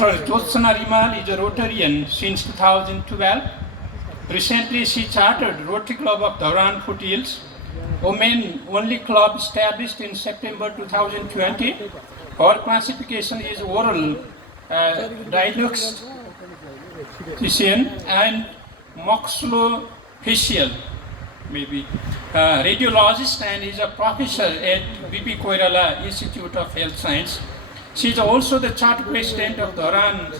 Dr. Jyotsna is a Rotarian since 2012. Recently, she chartered Rotary Club of Dhauran Foothills, women-only club established in September 2020. Her classification is oral diagnostics and maxillofacial, maybe radiologist, and is a professor at B.P. Koirala Institute of Health Science. She is also the charter president of the Dhauran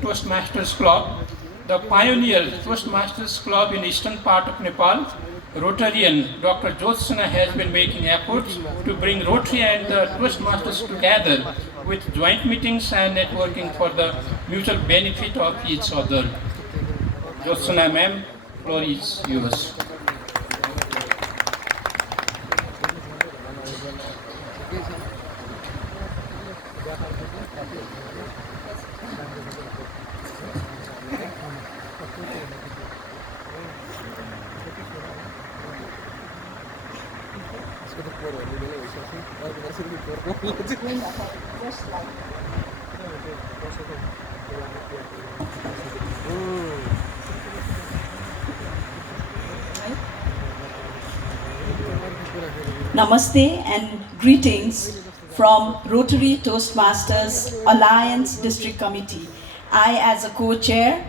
Toastmasters Club, the pioneer Toastmasters Club in eastern part of Nepal. Rotarian Dr. Jyotsna has been making efforts to bring Rotary and the Toastmasters together with joint meetings and networking for the mutual benefit of each other. Jyotsna ma'am, floor is yours. Namaste and greetings from Rotary Toastmasters Alliance District Committee. I, as a co-chair,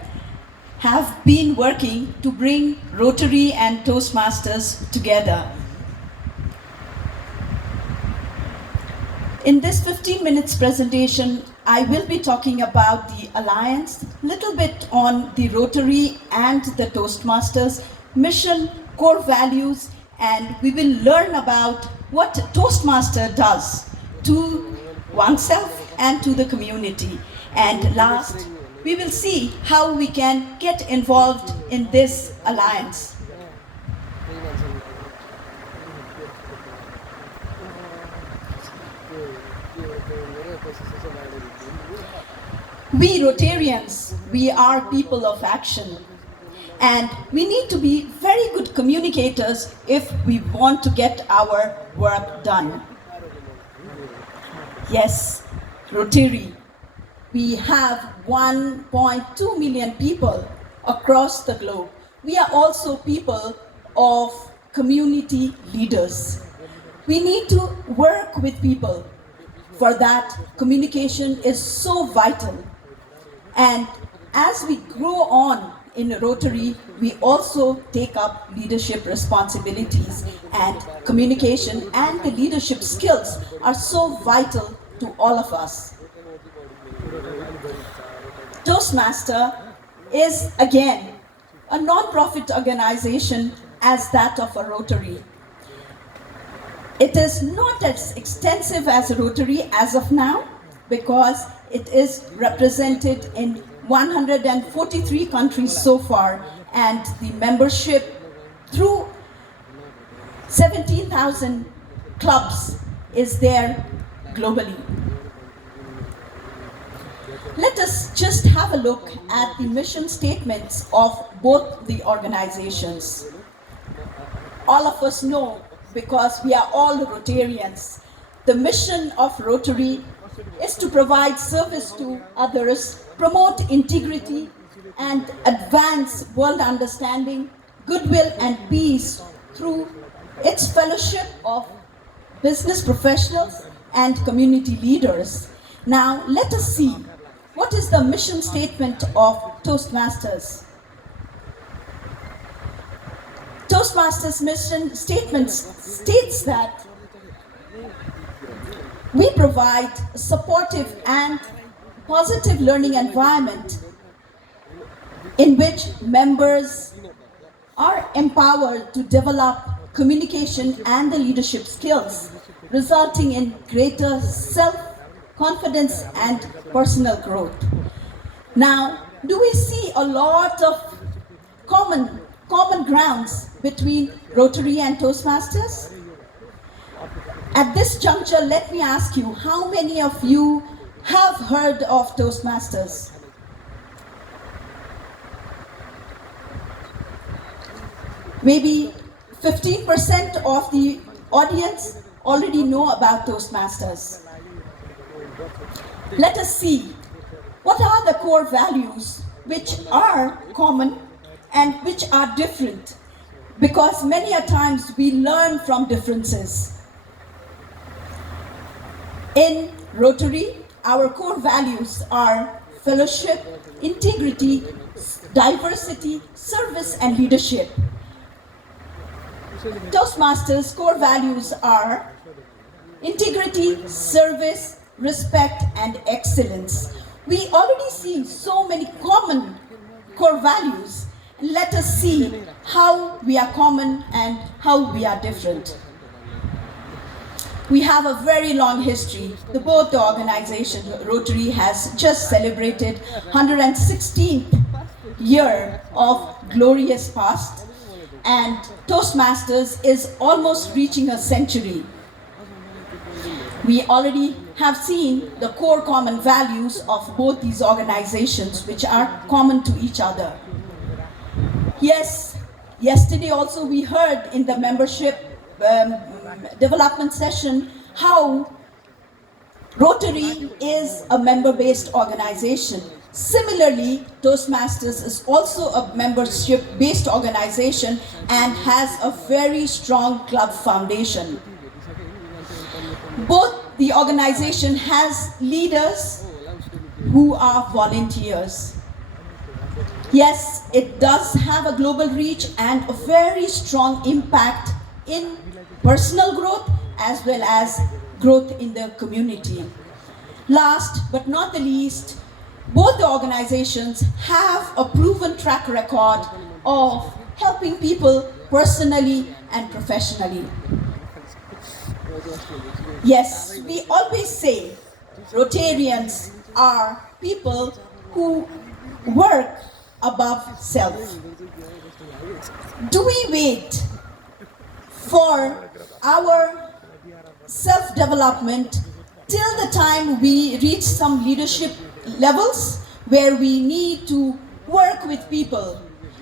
have been working to bring Rotary and Toastmasters together. In this 15 minutes presentation, I will be talking about the Alliance, little bit on the Rotary and the Toastmasters mission, core values, and we will learn about what Toastmaster does to oneself and to the community. And last, we will see how we can get involved in this alliance. We Rotarians, we are people of action. And we need to be very good communicators if we want to get our work done. Yes, Rotary. We have 1.2 million people across the globe. We are also people of community leaders. We need to work with people. For that, communication is so vital. And as we grow on in Rotary, we also take up leadership responsibilities, and communication and the leadership skills are so vital to all of us. Toastmaster is, again, a non-profit organization as that of a Rotary. It is not as extensive as a Rotary as of now, because it is represented in 143 countries so far, and the membership through 17,000 clubs is there globally. Let us just have a look at the mission statements of both the organizations. All of us know, because we are all Rotarians, the mission of Rotary is to provide service to others, promote integrity, and advance world understanding, goodwill, and peace through its fellowship of business professionals and community leaders. Now, let us see what is the mission statement of Toastmasters. Toastmasters' mission statement states that we provide a supportive and positive learning environment in which members are empowered to develop communication and the leadership skills, resulting in greater self-confidence and personal growth. Now, do we see a lot of common grounds between Rotary and Toastmasters? At this juncture, let me ask you, how many of you have heard of Toastmasters? Maybe 15% of the audience already know about Toastmasters. Let us see What are the core values which are common and which are different? Because many a times we learn from differences. In Rotary, our core values are fellowship, integrity, diversity, service, and leadership. Toastmasters' core values are integrity, service, respect, and excellence. We already see so many common core values. Let us see how we are common and how we are different. We have a very long history. Both the organization, Rotary, has just celebrated 116th year of glorious past, and Toastmasters is almost reaching a century. We already have seen the core common values of both these organizations, which are common to each other. Yes, yesterday also we heard in the membership development session how Rotary is a member-based organization. Similarly, Toastmasters is also a membership-based organization and has a very strong club foundation. Both the organization has leaders who are volunteers. Yes, it does have a global reach and a very strong impact in personal growth as well as growth in the community. Last but not the least, both the organizations have a proven track record of helping people personally and professionally. Yes, we always say Rotarians are people who work above self. Do we wait for our self-development till the time we reach some leadership levels where we need to work with people?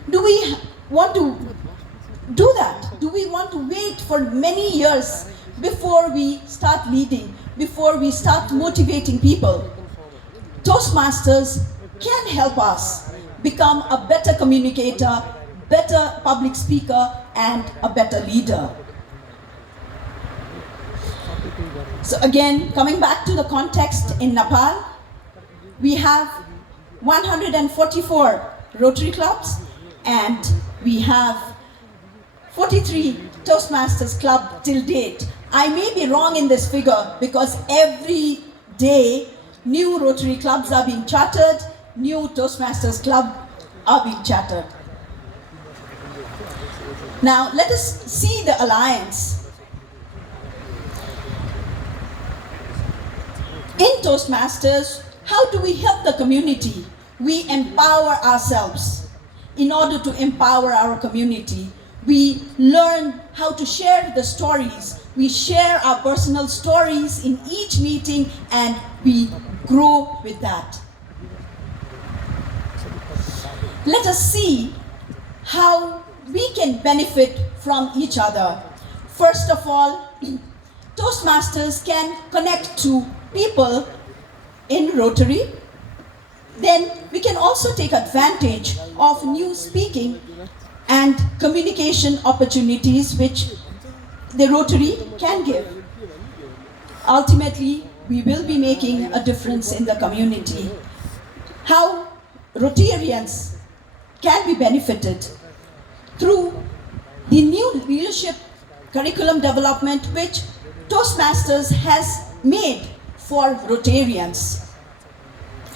Do we want to do that? Do we want to wait for many years before we start leading, before we start motivating people? Toastmasters can help us become a better communicator, better public speaker, and a better leader. So again, coming back to the context in Nepal, we have 144 Rotary clubs and we have 43 Toastmasters club till date. I may be wrong in this figure because every day new Rotary clubs are being chartered, new Toastmasters club are being chartered. Now let us see the alliance. In Toastmasters, how do we help the community? We empower ourselves. In order to empower our community, we learn how to share the stories. We share our personal stories in each meeting and we grow with that. Let us see how we can benefit from each other. First of all, Toastmasters can connect to people in Rotary. Then we can also take advantage of new speaking and communication opportunities which the Rotary can give. Ultimately, we will be making a difference in the community. How Rotarians can be benefited through the new leadership curriculum development which Toastmasters has made for Rotarians.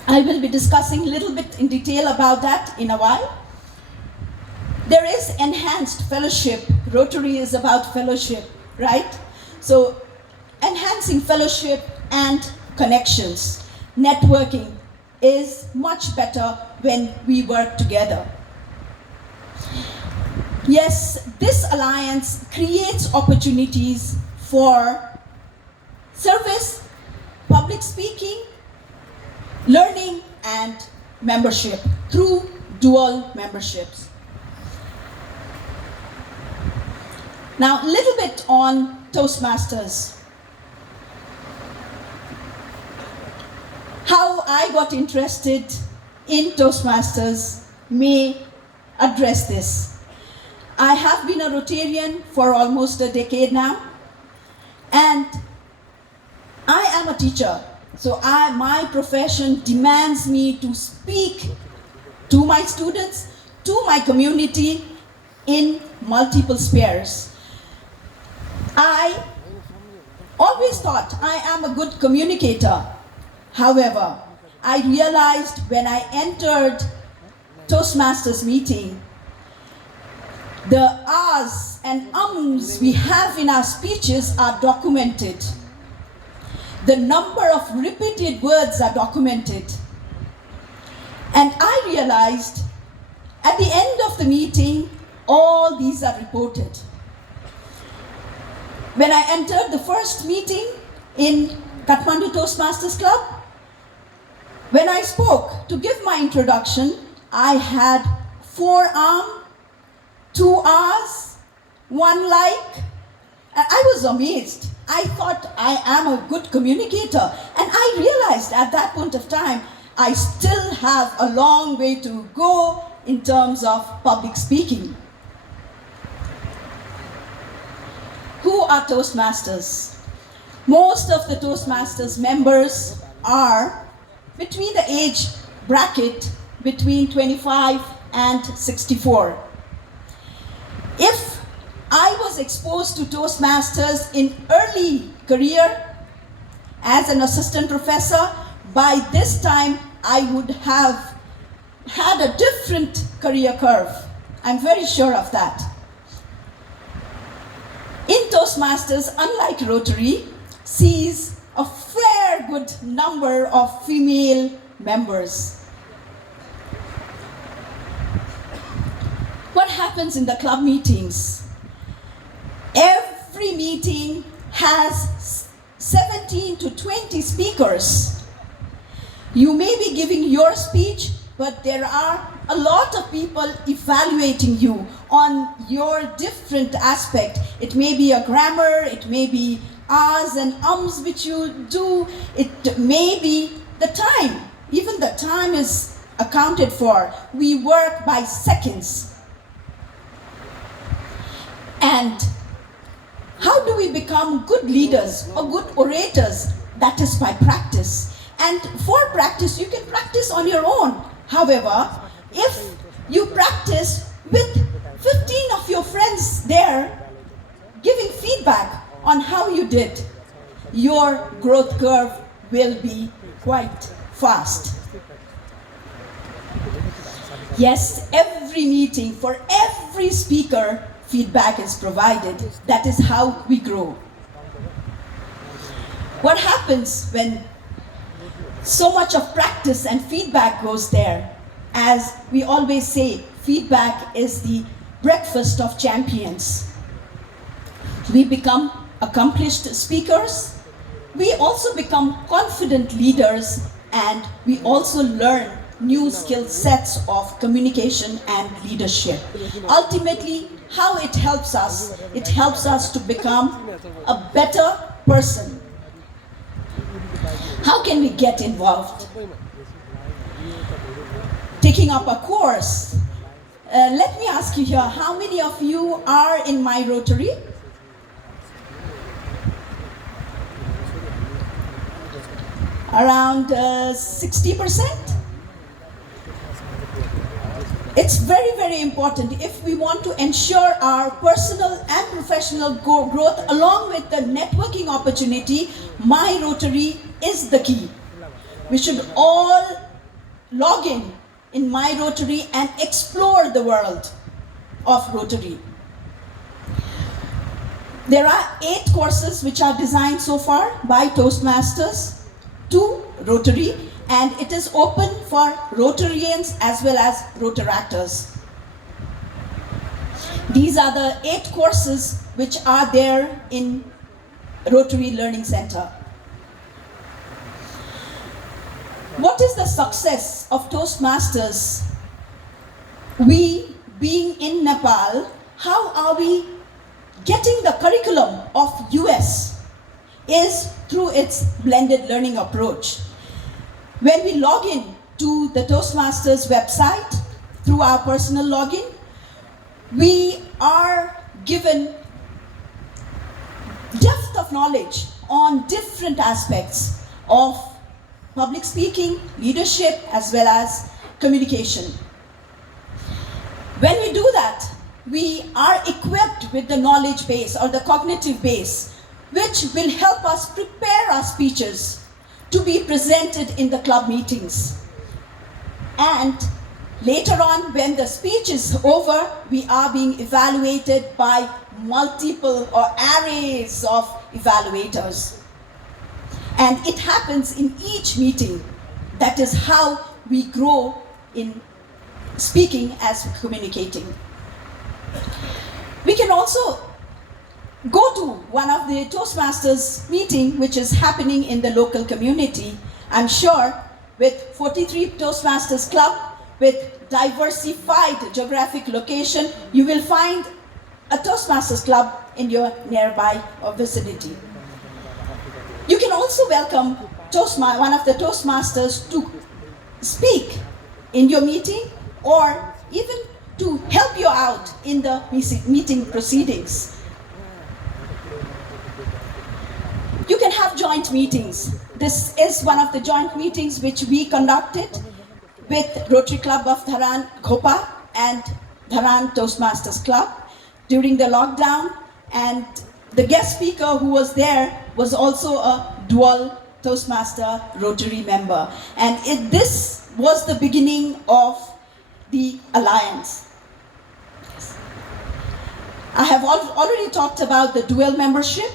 I will be discussing a little bit in detail about that in a while. There is enhanced fellowship. Rotary is about fellowship, right? So enhancing fellowship and connections. Networking is much better when we work together. Yes, this alliance creates opportunities for service, public speaking, learning, and membership through dual memberships. Now, a little bit on Toastmasters. how I got interested in Toastmasters may address this. I have been a Rotarian for almost a decade now, and I am a teacher. So my profession demands me to speak to my students, to my community in multiple spheres. I always thought I am a good communicator. However, I realized when I entered Toastmasters meeting, the ahs and ums we have in our speeches are documented. The number of repeated words are documented. And I realized at the end of the meeting, all these are reported. When I entered the first meeting in Kathmandu Toastmasters Club, when I spoke to give my introduction, I had 4 arm, 2 ahs, 1 like, and I was amazed. I thought I am a good communicator, and I realized at that point of time, I still have a long way to go in terms of public speaking. Who are Toastmasters? Most of the Toastmasters members are between the age bracket between 25 and 64. If I was exposed to Toastmasters in early career as an assistant professor, by this time I would have had a different career curve. I'm very sure of that. In Toastmasters, unlike Rotary, sees a fair good number of female members. What happens in the club meetings? Every meeting has 17 to 20 speakers. You may be giving your speech, but there are a lot of people evaluating you on your different aspect. It may be a grammar, it may be ahs and ums which you do, it may be the time. Even the time is accounted for. We work by seconds. And how do we become good leaders or good orators? That is by practice. And for practice, you can practice on your own. However, if you practice with 15 of your friends there, giving feedback on how you did, your growth curve will be quite fast. Yes, every meeting, for every speaker, feedback is provided. That is how we grow. What happens when so much of practice and feedback goes there? As we always say, feedback is the breakfast of champions. We become accomplished speakers. We also become confident leaders, and we also learn new skill sets of communication and leadership. Ultimately, how it helps us? It helps us to become a better person. How can we get involved? Taking up a course. Let me ask you here, how many of you are in my Rotary? Around 60%? It's very, very important if we want to ensure our personal and professional growth along with the networking opportunity. My Rotary is the key. We should all log in my Rotary and explore the world of Rotary. There are 8 courses which are designed so far by Toastmasters to Rotary, and it is open for Rotarians as well as Rotaractors. These are the 8 courses which are there in Rotary Learning Center. What is the success of Toastmasters? We, being in Nepal, how are we getting the curriculum of US? Is through its blended learning approach. When we log in to the Toastmasters website through our personal login, we are given depth of knowledge on different aspects of public speaking, leadership, as well as communication. When we do that, we are equipped with the knowledge base or the cognitive base, which will help us prepare our speeches to be presented in the club meetings. And later on, when the speech is over, we are being evaluated by multiple or arrays of evaluators. And it happens in each meeting. That is how we grow in speaking as communicating. We can also go to one of the Toastmasters meeting which is happening in the local community. I'm sure with 43 Toastmasters Club, with diversified geographic location, you will find a Toastmasters Club in your nearby or vicinity. You can also welcome one of the Toastmasters to speak in your meeting or even to help you out in the meeting proceedings. You can have joint meetings. This is one of the joint meetings which we conducted with Rotary Club of Dharan, Ghopa, and Dharan Toastmasters Club during the lockdown. And the guest speaker who was there was also a dual Toastmaster Rotary member. And this was the beginning of the alliance. I have already talked about the dual membership.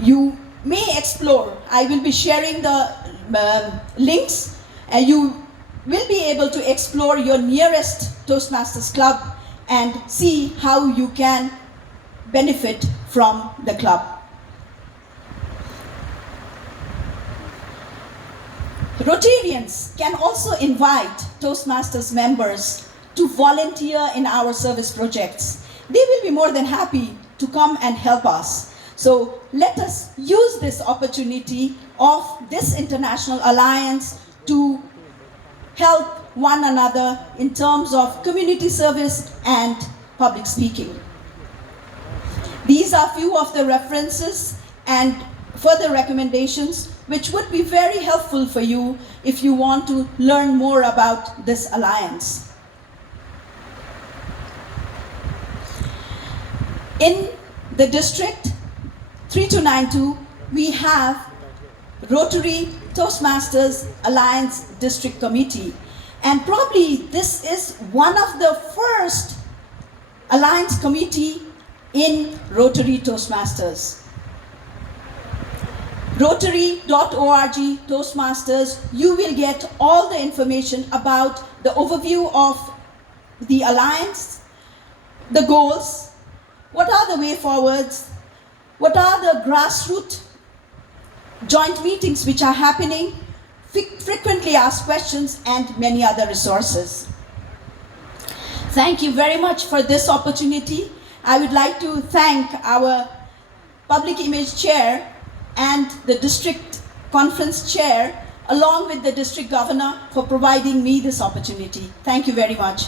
You may explore. I will be sharing the links, and you will be able to explore your nearest Toastmasters Club and see how you can benefit from the club. Rotarians can also invite Toastmasters members to volunteer in our service projects. They will be more than happy to come and help us. So let us use this opportunity of this international alliance to help one another in terms of community service and public speaking. These are few of the references and further recommendations which would be very helpful for you if you want to learn more about this alliance. In the district 3292, we have Rotary Toastmasters Alliance District Committee. And probably this is one of the first Alliance Committee in Rotary Toastmasters. Rotary.org Toastmasters, you will get all the information about the overview of the Alliance, the goals, what are the way forwards, what are the grassroots joint meetings which are happening, frequently asked questions, and many other resources. Thank you very much for this opportunity. I would like to thank our Public Image Chair and the District Conference Chair, along with the District Governor, for providing me this opportunity. Thank you very much.